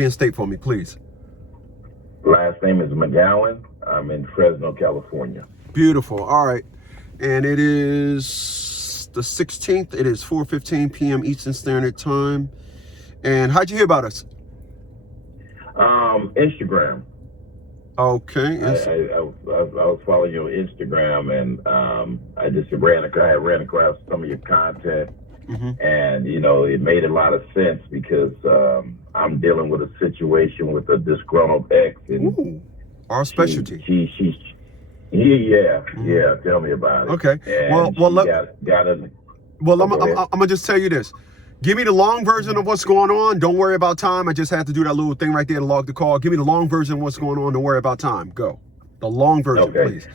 And state for me, please. Last name is McGowan. I'm in Fresno, California. Beautiful. All right. And it is the 16th. It is 4:15 p.m. Eastern Standard Time. And how'd you hear about us? Instagram. Okay. I was following you on Instagram, and I just ran across some of your content, and it made a lot of sense because I'm dealing with a situation with a disgruntled ex, and our specialty. Yeah. Tell me about it. Okay. And I'm gonna just tell you this. Give me the long version of what's going on. Don't worry about time. I just had to do that little thing right there to log the call. Give me the long version of what's going on. Don't worry about time. Go. The long version, please.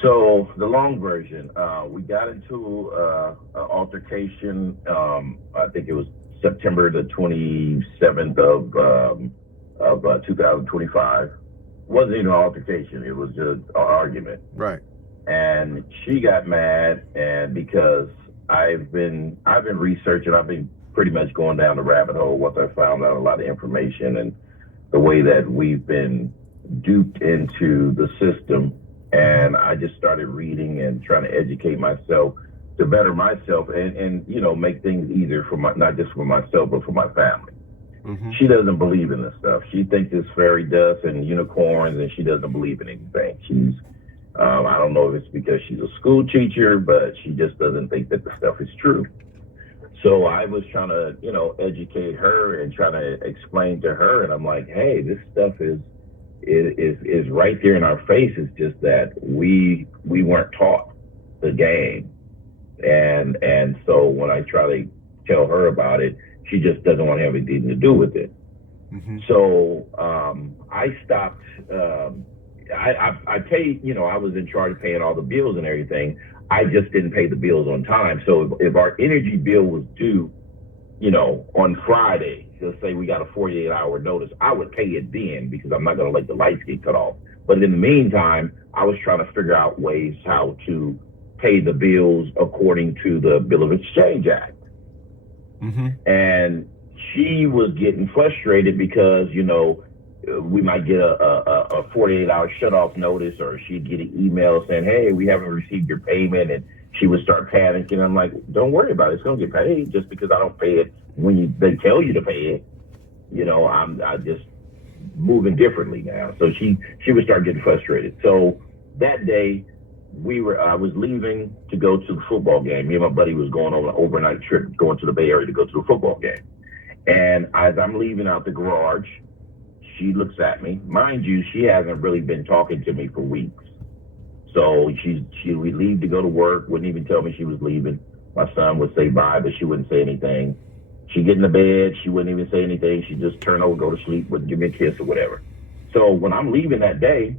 So the long version, we got into an altercation. I think it was September the 27th of 2025. It wasn't even an altercation. It was just an argument. Right. And she got mad, and because I've been researching, I've been pretty much going down the rabbit hole once I found out a lot of information and the way that we've been duped into the system. And I just started reading and trying to educate myself to better myself and make things easier for not just for myself, but for my family. She doesn't believe in this stuff. She thinks it's fairy dust and unicorns, and she doesn't believe in anything. I don't know if it's because she's a school teacher, but she just doesn't think that the stuff is true. So I was trying to, educate her and trying to explain to her, and I'm like, hey, this stuff is right there in our face. It's just that we weren't taught the game, and so when I try to tell her about it, she just doesn't want to have anything to do with it. So I stopped. I paid, I was in charge of paying all the bills and everything. I just didn't pay the bills on time. So if our energy bill was due, on Friday, let's say we got a 48-hour notice, I would pay it then because I'm not going to let the lights get cut off. But in the meantime, I was trying to figure out ways how to pay the bills according to the Bill of Exchange Act. And she was getting frustrated because, we might get a 48-hour shut-off notice, or she'd get an email saying, hey, we haven't received your payment, and she would start panicking. I'm like, don't worry about it. It's going to get paid. Just because I don't pay it when they tell you to pay it, I'm just moving differently now. So she would start getting frustrated. So that day, I was leaving to go to the football game. Me and my buddy was going on an overnight trip, going to the Bay Area to go to the football game. And as I'm leaving out the garage, she looks at me. Mind you, she hasn't really been talking to me for weeks. So she would leave to go to work, wouldn't even tell me she was leaving. My son would say bye, but she wouldn't say anything. She'd get in the bed, she wouldn't even say anything. She'd just turn over, go to sleep, wouldn't give me a kiss or whatever. So when I'm leaving that day,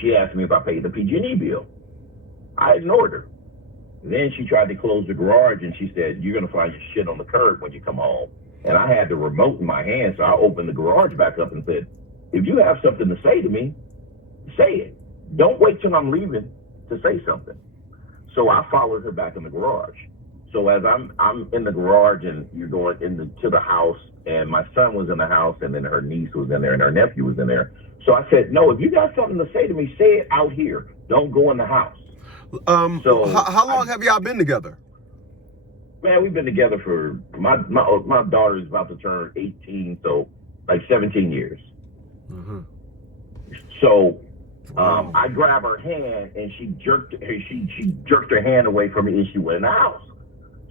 she asked me if I paid the PG&E bill. I ignored her. Then she tried to close the garage, and she said, you're going to find your shit on the curb when you come home. And I had the remote in my hand, so I opened the garage back up and said, if you have something to say to me, say it. Don't wait till I'm leaving to say something. So I followed her back in the garage. So as I'm in the garage, and you're going to the house, and my son was in the house, and then her niece was in there, and her nephew was in there. So I said, no, if you got something to say to me, say it out here. Don't go in the house. So how long have y'all been together? Man, we've been together for, my daughter is about to turn 18, so like 17 years. So I grabbed her hand, and she jerked her hand away from me, and she went in the house.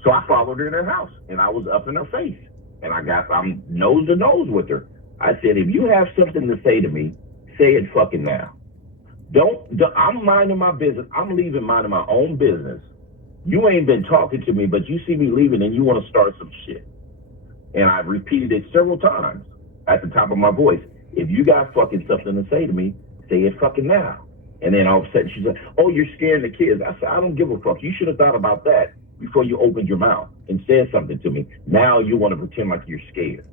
So I followed her in her house, and I was up in her face, and I'm nose to nose with her. I said, if you have something to say to me, say it fucking now. I'm minding my business. I'm leaving minding my own business. You ain't been talking to me, but you see me leaving and you want to start some shit. And I repeated it several times at the top of my voice. If you got fucking something to say to me, say it fucking now. And then all of a sudden she's like, oh, you're scaring the kids. I said, I don't give a fuck. You should have thought about that before you opened your mouth and said something to me. Now you want to pretend like you're scared.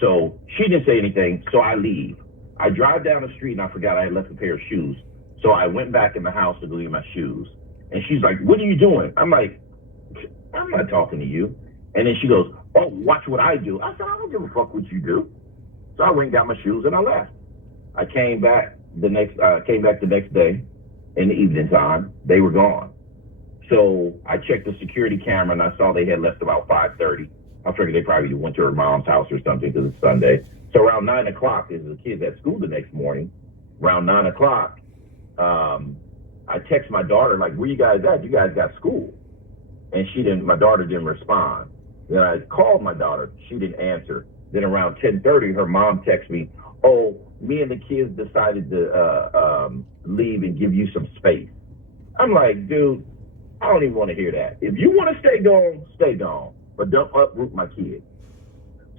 So she didn't say anything, so I leave. I drive down the street, and I forgot I had left a pair of shoes. So I went back in the house to go get my shoes. And she's like, what are you doing? I'm like, I'm not talking to you. And then she goes, Oh, watch what I do. I said, I don't give a fuck what you do. So I went and got my shoes and I left. I came back the next day in the evening time. They were gone. So I checked the security camera and I saw they had left about 5:30. I figured they probably went to her mom's house or something because it's Sunday. So around 9 o'clock, as the kids at school the next morning, around 9 o'clock, I text my daughter, like, where you guys at? You guys got school. And my daughter didn't respond. Then I called my daughter. She didn't answer. Then around 10:30, her mom texted me, oh, me and the kids decided to leave and give you some space. I'm like, dude, I don't even want to hear that. If you want to stay gone, stay gone. But don't uproot my kids.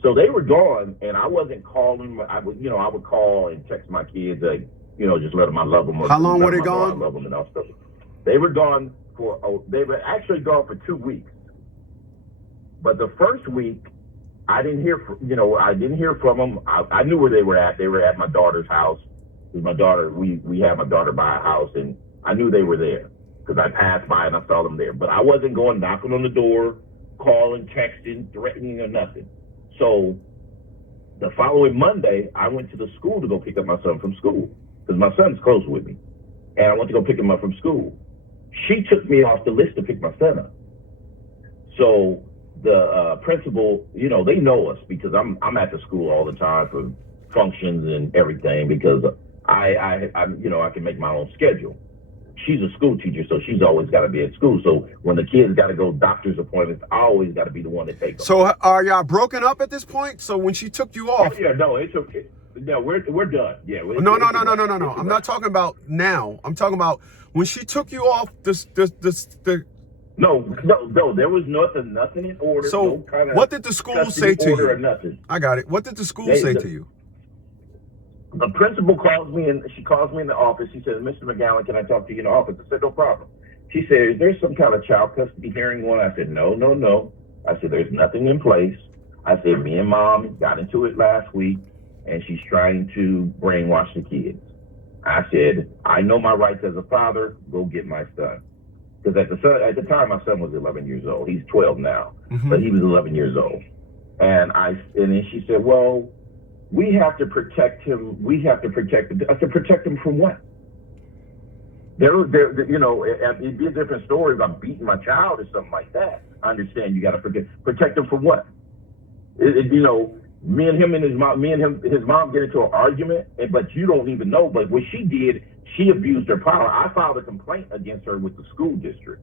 So they were gone, and I wasn't calling. I would call and text my kids, like, just let them, I love them. How long were they gone? I love them and all stuff. They were gone they were actually gone for 2 weeks. But the first week, I didn't hear from them. I knew where they were at. They were at my daughter's house. Because my daughter, we had my daughter buy a house, and I knew they were there because I passed by and I saw them there. But I wasn't going knocking on the door, calling, texting, threatening, or nothing. So the following Monday, I went to the school to go pick up my son from school because my son's close with me, and I went to go pick him up from school. She took me off the list to pick my son up. So the principal, they know us because I'm at the school all the time for functions and everything because I can make my own schedule. She's a school teacher, so she's always got to be at school. So when the kids got to go doctor's appointments, I always got to be the one to take them. So are y'all broken up at this point? So when she took you off? Oh, yeah, no, it's okay. No, we're done. Yeah. No. I'm not talking about now. I'm talking about when she took you off. No, there was nothing in order. So no kind of what did the school say to you? Or nothing. I got it. What did the school say to you? The principal calls me and she calls me in the office. She says, Mr. McGowan, can I talk to you in the office? I said, no problem. She said, is there some kind of child custody hearing going? I said, no. I said, there's nothing in place. I said, me and mom got into it last week and she's trying to brainwash the kids. I said, I know my rights as a father. Go get my son. Because at the time, my son was 11 years old. He's 12 now, but he was 11 years old. And then she said, well, we have to protect him. We have to protect him. I said, protect him from what? It'd be a different story if I'm beating my child or something like that. I understand you got to protect him from what? Me and his mom get into an argument, but you don't even know. But what she did, she abused her power. I filed a complaint against her with the school district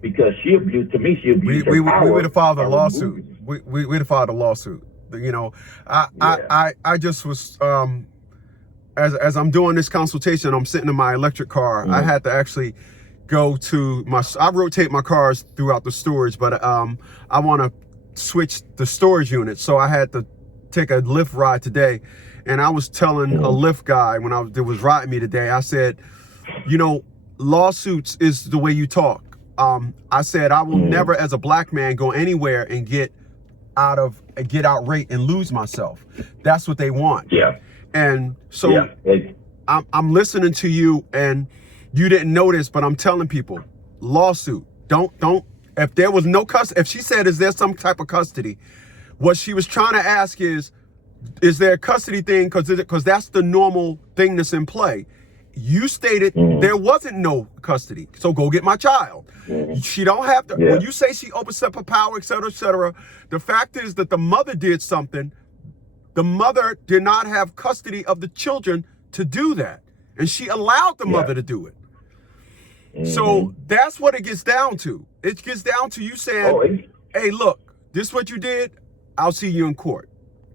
because she abused her power. We would have filed a lawsuit. We'd have filed a lawsuit. I just was as I'm doing this consultation, I'm sitting in my electric car. I had to actually go to I rotate my cars throughout the storage, but I want to switch the storage unit, so I had to take a Lyft ride today. And I was telling a Lyft guy when that was riding me today, I said, lawsuits is the way you talk. I said I will never, as a black man, go anywhere and get outraged and lose myself. That's what they want. Yeah. And so I'm listening to you, and you didn't notice, but I'm telling people, lawsuit. Don't. If there was no custody, if she said, is there some type of custody? What she was trying to ask is there a custody thing? Because that's the normal thing that's in play. You stated there wasn't no custody, so go get my child. She don't have to. When you say she opens up her power, et cetera, the fact is that the mother did something. The mother did not have custody of the children to do that, and she allowed the mother to do it. So that's what it gets down to. It gets down to you saying, hey, look, this is what you did. I'll see you in court.